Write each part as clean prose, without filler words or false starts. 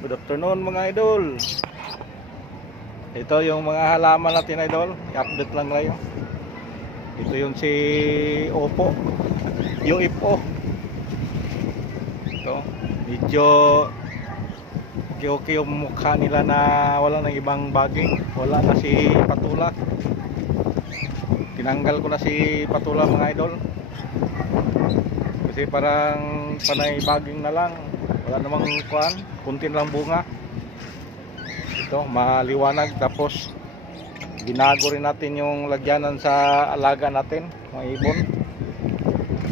Good afternoon mga idol. Ito yung mga halaman natin idol. I-update lang kayo. Ito yung si Oppo. Yung Ipo. Ito. Medyo okay yung mukha nila na wala nang ibang baging. Wala na si Patula. Tinanggal ko na si Patula mga idol. Kasi parang panay baging na lang. Wala namang kuan, kuntin lang bunga. Ito, maliwanag. Tapos binago rin natin yung lagyanan sa alaga natin, mga ibon.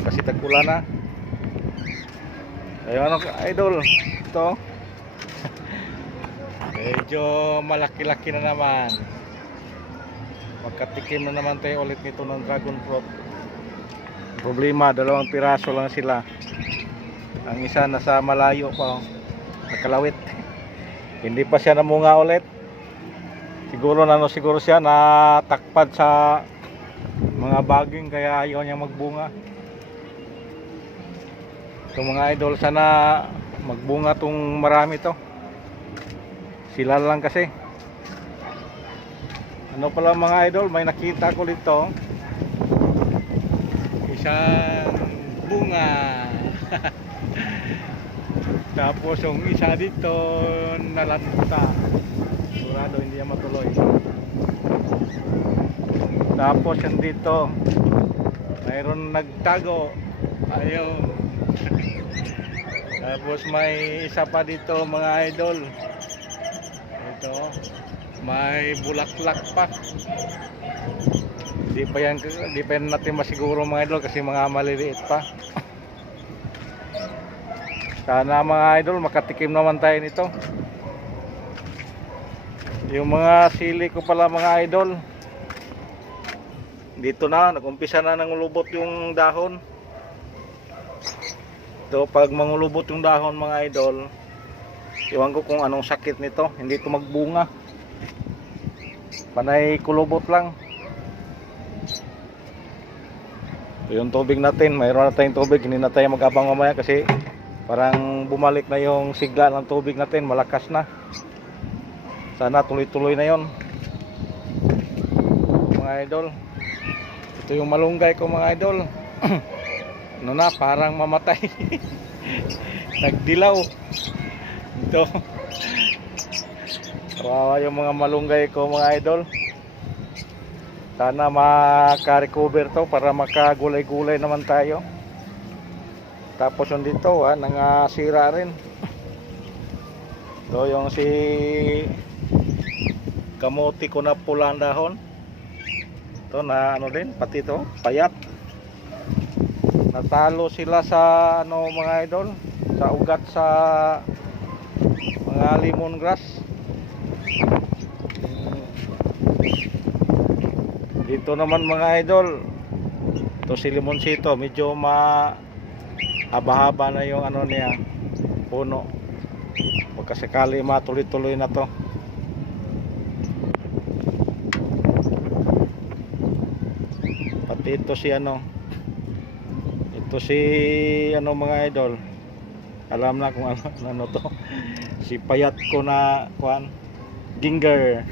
Kasi tag-ulan na. Ayun ano, idol. Ito. Medyo malaki-laki na naman. Magkatikim na naman tayo ulit nito ng dragon fruit. Problema, 2 piraso lang sila. Ang isa nasa malayo pa, nakalawit. Hindi pa siya namunga ulit. Siguro siya natakpad sa mga baging kaya ayaw niya magbunga. Ito mga idol, sana magbunga tong marami to. Sila lang kasi. Ano pala mga idol, may nakita ko dito. Isang bunga. Tapos yung isa dito nalanta. Sigurado hindi niya matuloy. Tapos yung dito mayroon nagtago. Ayun. Tapos may isa pa dito mga idol. Ito. May bulaklak pa. Di pa yan natin masiguro mga idol kasi mga maliliit pa. Sana mga idol makatikim naman tayo nito. Yung mga sili ko pala mga idol, dito na nagumpisa na nangulubot yung dahon. Ito pag mangulubot yung dahon mga idol, iwan ko kung anong sakit nito, hindi ito magbunga. Panay kulubot lang. Ito yung tubig natin, mayroon na tayong tubig, hindi na tayo mag-abang mamaya kasi parang bumalik na yung sigla ng tubig natin, malakas na. Sana tuloy-tuloy na yon mga idol. Ito yung malunggay ko mga idol. Ano na, parang mamatay. Nagdilaw. Ito. Kawawa yung mga malunggay ko mga idol. Sana maka-recover to para makagulay-gulay naman tayo. Tapos yung dito nangasira rin. Ito yung si kamote ko na pulang dahon. Ito na ano din, pati ito, payat. Natalo sila sa ano mga idol, sa ugat sa mga lemongrass. Dito naman mga idol, ito si limonsito, medyo haba-haba na yung ano niya, puno. Pagkasakali matuloy-tuloy na to. Pati ito si ano, mga idol, alam na kung ano to. Si payat ko na kuan, ginger.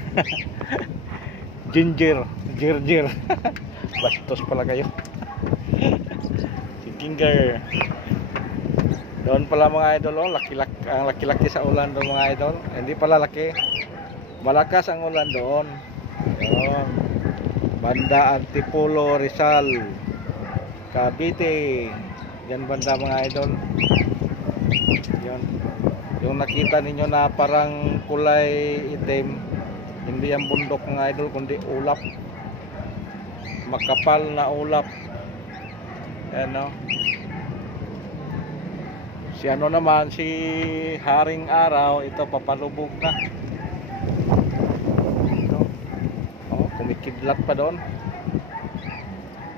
Ginger. Bastos pala kayo. Si ginger. Doon pala mga idol, laki-laki sa ulan doon mga idol. Hindi pala laki. Malakas ang ulan doon. Doon. Banda Antipolo, Rizal, Cavite. Yan banda mga idol. Yan. Yung nakita ninyo na parang kulay itim, hindi ang bundok mga idol kundi ulap. Makapal na ulap. Ano? Si ano naman, si Haring Araw, ito papalubog na. Ito. Oh, kumikidlat pa doon.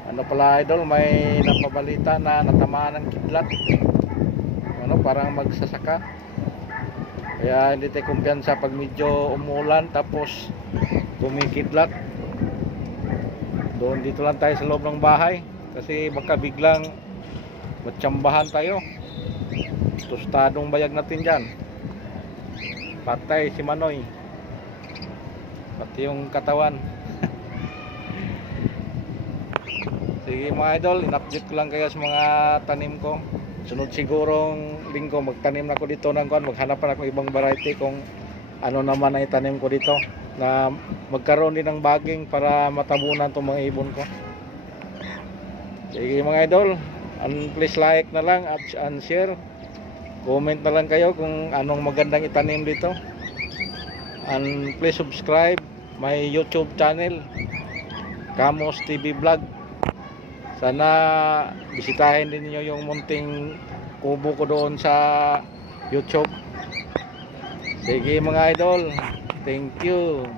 Ano pala idol, may napabalita na natamaan ng kidlat. Ano, parang magsasaka. Kaya hindi tayo kumpiyansa pag medyo umulan tapos kumikidlat. Doon dito lang tayo sa loob ng bahay kasi baka biglang matsambahan tayo. Tostadong bayag natin dyan. Patay si Manoy. Pati yung katawan. Sige mga idol, in-update ko lang kayo sa mga tanim ko. Sunod sigurong linggo magtanim na ko dito ng kuan, maghanap pa ako ibang variety kung ano naman ay tanim ko dito na magkaroon din ng baging para matabunan itong mga ibon ko. Sige mga idol, and please like na lang at share. Comment na lang kayo kung anong magandang itanim dito. And please subscribe my YouTube channel, Kamos TV Vlog. Sana bisitahin din niyo yung munting kubo ko doon sa YouTube. Sige mga idol, thank you.